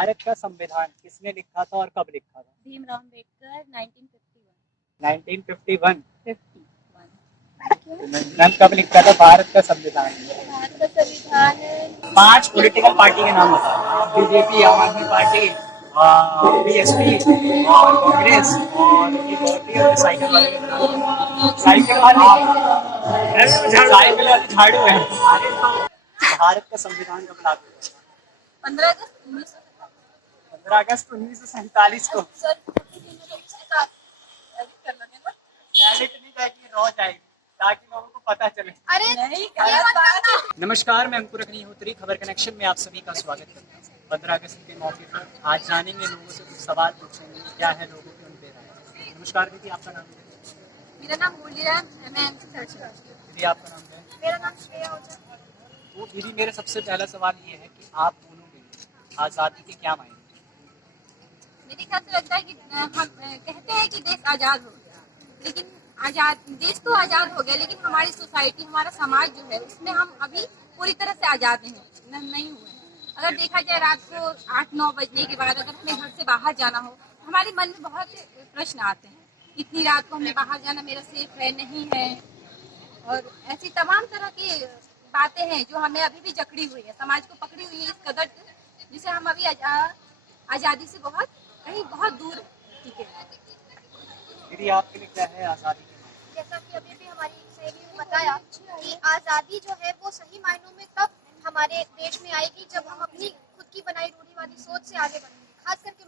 भारत का संविधान किसने लिखा था और कब लिखा था? भीमराव अम्बेडकर 1951। 1951। 51 मैम कब लिखा था भारत का संविधान? भारत का संविधान 5 पॉलिटिकल पार्टी के नाम बताओ। बीजेपी, आम आदमी पार्टी, बीएसपी और कांग्रेस और एक और भी है साइकिल वाले का नाम। साइकिल वाली झाड़ू है। अरे तो भारत का संविधान कब लागू हुआ? 15 अगस्त 1947। 15 अगस्त 1947 को। एडिट नहीं जाएगी, रॉ जाएगी ताकि लोगों को पता चले। अरे नहीं, नमस्कार, मैं अंकुर अग्निहोत्री, खबर कनेक्शन में आप सभी का स्वागत करता हूँ। 15 अगस्त के मौके पर आज जानेंगे, लोगों से कुछ सवाल पूछेंगे, क्या है लोगों की उन पे राय। नमस्कार दीदी, आपका नाम क्या है? मेरा नाम मूल्य है, मैं दीदी आपका नाम क्या है? मेरा नाम श्रेया ओझा। तो दीदी मेरा सबसे पहला सवाल ये है कि आप दोनों के लिए आज़ादी के क्या मायने? मेरे ख्याल से लगता है कि हम कहते हैं कि देश आजाद हो गया, लेकिन देश तो आजाद हो गया, लेकिन हमारी सोसाइटी, हमारा समाज जो है उसमें हम अभी पूरी तरह से आजाद नहीं हुए हैं। अगर देखा जाए रात को 8-9 बजने के बाद अगर हमें घर से बाहर जाना हो, हमारे मन में बहुत से प्रश्न आते हैं। इतनी रात को हमें बाहर जाना मेरा सेफ है, नहीं है, और ऐसी तमाम तरह की बातें हैं जो हमें अभी भी जकड़ी हुई है, समाज को पकड़ी हुई है इस कदर, जिसे हम अभी आजादी से बहुत दूर टिके हैं। दीदी आपके लिए क्या है आज़ादी के मायने? जैसा कि अभी भी हमारी सहेली ने बताया कि आज़ादी जो है वो सही मायनों में तब हमारे देश में आएगी जब हम अपनी खुद की बनाई रूढ़िवादी सोच से आगे बढ़ेंगे। खास करके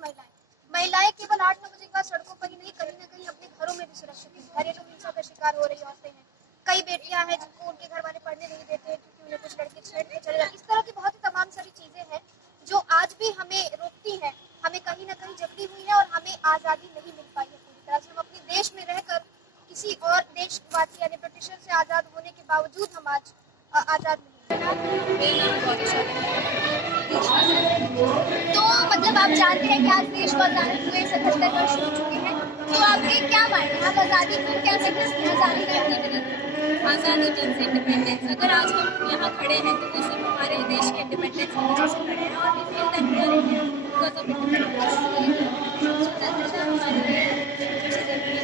महिलाएं केवल 8-9 बजे के बाद सड़कों पर ही नहीं, कहीं ना कहीं अपने घरों में भी सुरक्षित हैं। घरेलू हिंसा का शिकार हो रही औरतें हैं। कई बेटियां हैं जिनको उनके घर वाले पढ़ने नहीं देते क्योंकि उन्हें कुछ लड़के छेड़ के चले जाते। इस तरह की बहुत ही तमाम सारी चीजें हैं जो आज भी हमें रोकती हैं, हमें कहीं ना कहीं जकड़ी हुई है और हमें आज़ादी नहीं मिल पाई है पूरी तरह से। हम अपने देश में रहकर किसी और देशवासी यानी ब्रिटिशर से आज़ाद होने के बावजूद हम आज आज़ाद नहीं। तो मतलब आप जानते हैं कि आज देश को आज़ाद हुए 77 वर्ष हो चुके हैं, तो आपके क्या मायने, आप आज़ादी को क्या समझते हैं? आज़ादी मीन्स इंडिपेंडेंस। अगर आज हम यहाँ खड़े हैं तो वो सिर्फ हमारे देश के इंडिपेंडेंस की वजह से खड़े हैं, और we feel that we are Indian because of independence. स्वतंत्रता हमारे लिए सबसे ज़रूरी है।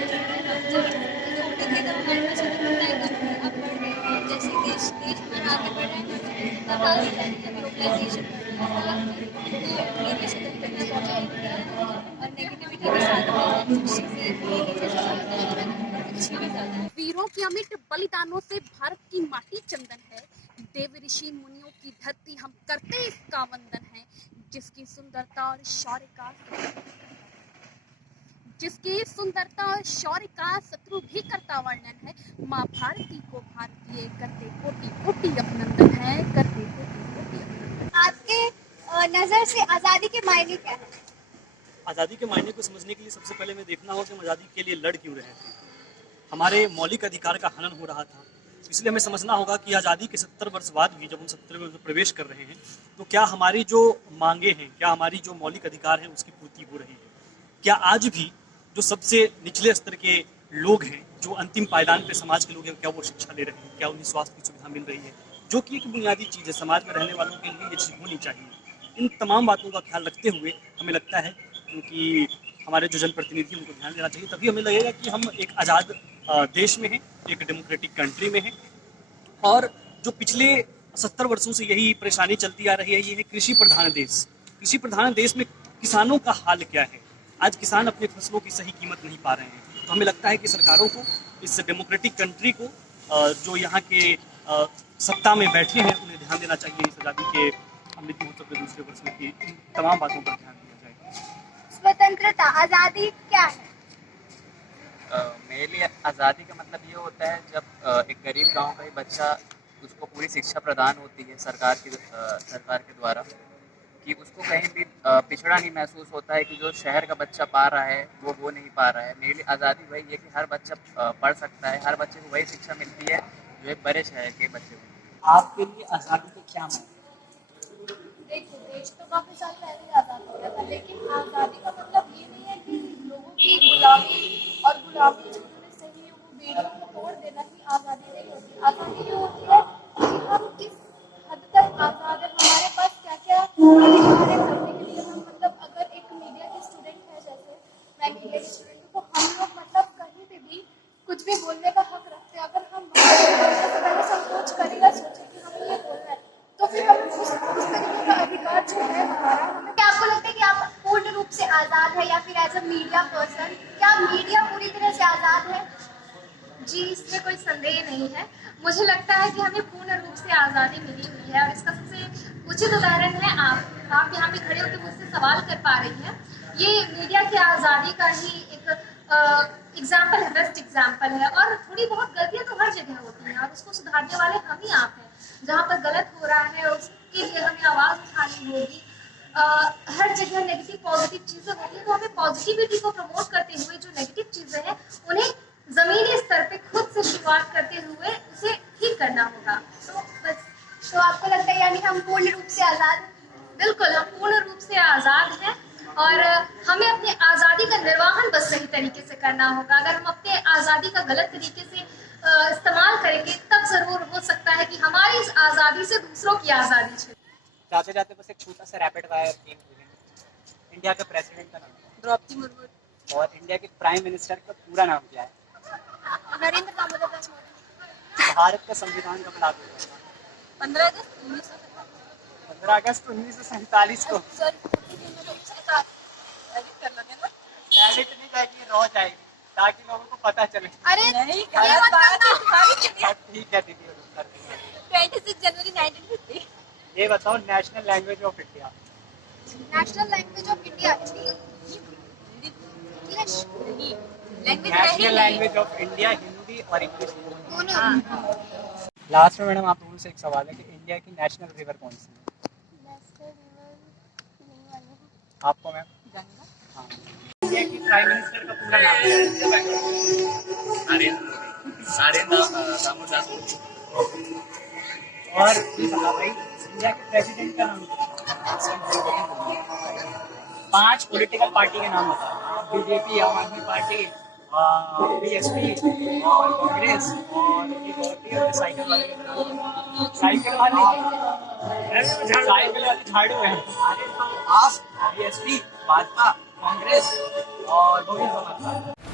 हम जब छोटे थे तब हमारे पास स्वतंत्रता कम थी, अब बढ़ रही है। जैसे देश हमारा आगे बढ़ रहा है, तब आगे जा रही है, ग्लोबलाइजेशन बढ़ रहा है, तो ये भी स्वतंत्रता को और नेगेटिविटी के साथ वीरों के अमिट बलिदानों से भारत की माटी चंदन है। देव ऋषि मुनियों की धरती हम करते इसका वंदन है। जिसकी सुंदरता और शौर्य का शत्रु भी करता वर्णन है। माँ भारती को भारतीय करते कोटि कोटि अभिनंदन है, करते कोटि कोटि अभिनंदन। आपके नजर से आज़ादी के मायने क्या है? आज़ादी के मायने को समझने के लिए सबसे पहले हमें देखना होगा कि हम आज़ादी के लिए लड़ क्यों रहे थे। हमारे मौलिक अधिकार का हनन हो रहा था, इसलिए हमें समझना होगा कि आज़ादी के 70 वर्ष बाद भी जब हम 70 वर्ष में प्रवेश कर रहे हैं तो क्या हमारी जो मांगे हैं, क्या हमारी जो मौलिक अधिकार हैं उसकी पूर्ति हो रही है? क्या आज भी जो सबसे निचले स्तर के लोग हैं, जो अंतिम पायदान पे समाज के लोग हैं, क्या वो शिक्षा ले रहे हैं? क्या उन्हें स्वास्थ्य की सुविधा मिल रही है, जो कि एक बुनियादी चीज़ है, समाज में रहने वालों के लिए ये चीज़ होनी चाहिए। इन तमाम बातों का ख्याल रखते हुए हमें लगता है कि हमारे जो जनप्रतिनिधि उनको ध्यान देना चाहिए, तभी हमें लगेगा कि हम एक आज़ाद देश में हैं, एक डेमोक्रेटिक कंट्री में हैं। और जो पिछले 70 वर्षों से यही परेशानी चलती आ रही है, ये है कृषि प्रधान देश। कृषि प्रधान देश में किसानों का हाल क्या है? आज किसान अपने फसलों की सही कीमत नहीं पा रहे हैं। तो हमें लगता है कि सरकारों को, इस डेमोक्रेटिक कंट्री को, जो यहाँ के सत्ता में बैठे हैं, उन्हें ध्यान देना चाहिए इस आज़ादी के अमृत महोत्सव के दूसरे वर्ष में, कि इन तमाम बातों पर ध्यान दिया जाए। स्वतंत्रता, आज़ादी क्या है? मेरे लिए आज़ादी का मतलब ये होता है जब एक गरीब गांव का ही बच्चा, उसको पूरी शिक्षा प्रदान होती है सरकार के द्वारा, कि उसको कहीं भी पिछड़ा नहीं महसूस होता है कि जो शहर का बच्चा पा रहा है वो नहीं पा रहा है। मेरे लिए आज़ादी वही है कि हर बच्चा पढ़ सकता है, हर बच्चे को वही शिक्षा मिलती है जो एक बड़े शहर के बच्चे को। आपके लिए आज़ादी के क्या मायने? देखो, देश तो काफी साल पहले ही आज़ाद हो गया था, लेकिन आज़ादी का मतलब ये नहीं है कि लोगों की गुलामी और गुलामी जिन्होंने सही वो बेड़ियों को तोड़ देना ही आज़ादी नहीं होती। आज़ादी ये होती है कि हम किस हद तक आज़ाद है, हमारे पास क्या क्या अधिकार है करने के लिए, हम मतलब का हक रखते हैं। अगर हम पहले संकोच करें या सोचें कि हमें ये बोलना है, तो फिर हमें उस तरीके का अधिकार जो है हमारा, हमें क्या आपको लगता है कि आप पूर्ण रूप से आज़ाद है, या फिर एज अ मीडिया पर्सन क्या मीडिया पूरी तरह से आज़ाद है? जी, इसमें कोई संदेह नहीं है। मुझे लगता है कि हमें पूर्ण रूप से आज़ादी मिली हुई है, और इसका सबसे उचित उदाहरण है आप यहाँ पे खड़े होकर मुझसे सवाल कर पा रही हैं। ये मीडिया की आज़ादी का ही एक एग्जाम्पल है, बेस्ट एग्जाम्पल है। और थोड़ी बहुत गलतियाँ तो हर जगह होती हैं, और उसको सुधारने वाले हम ही आप हैं। जहाँ पर गलत हो रहा है उसके लिए हमें आवाज़ उठानी होगी। हर जगह नेगेटिव पॉजिटिव चीज़ें होती हैं, तो हमें पॉजिटिविटी को प्रमोट करते हुए जो नेगेटिव चीज़ें हैं उन्हें ज़मीनी स्तर पे खुद से शुरुआत करते हुए उसे ठीक करना होगा। तो बस, तो आपको लगता है यानी हम पूर्ण रूप से आज़ाद हैं? बिल्कुल, हम पूर्ण रूप से आज़ाद हैं, और हमें अपनी आज़ादी का निर्वहन बस सही तरीके से करना होगा। अगर हम अपने आज़ादी का गलत तरीके से इस्तेमाल करेंगे, तब ज़रूर हो सकता है कि हमारी इस आज़ादी से दूसरों की आज़ादी छिन। जाते जाते बस एक छोटा सा रैपिड फायर गेम खेलेंगे। इंडिया के प्रेसिडेंट का नाम द्रौपदी मुर्मू। और इंडिया के प्राइम मिनिस्टर का पूरा नाम क्या है? नरेंद्र दामोदर दास मोदी। भारत का संविधान कब लागू हुआ था? 15 अगस्त 1947। 15 अगस्त 1947 को। एडिट नहीं जाएगी, रॉ जाएगी, ताकि लोगों को पता चले। अरे नहीं, ये मत करना। ठीक है दीदी, उत्तर दीजिए। 26 जनवरी 1950। ये बताओ national language of India. National language of India Hindi. English. National language of India Hindi और इंग्लिश दोनों। लास्ट में मैडम आप लोगों से एक सवाल है कि इंडिया की नेशनल रिवर कौन सी है? आपको मैम? हाँ। इंडिया की प्राइम मिनिस्टर का पूरा नाम है? नरेंद्र दामोदर दास मोदी। और ये बता भाई, इंडिया के प्रेसिडेंट का नाम क्या है? 5 पॉलिटिकल पार्टी के नाम बताओ। बीजेपी, आम आदमी पार्टी, बीएसपी और कांग्रेस, और एक और थी अपने साइकिल वाली झाड़ू है। अरे तो आप बीएसपी, भाजपा, कांग्रेस और बहुजन समाज पार्टी।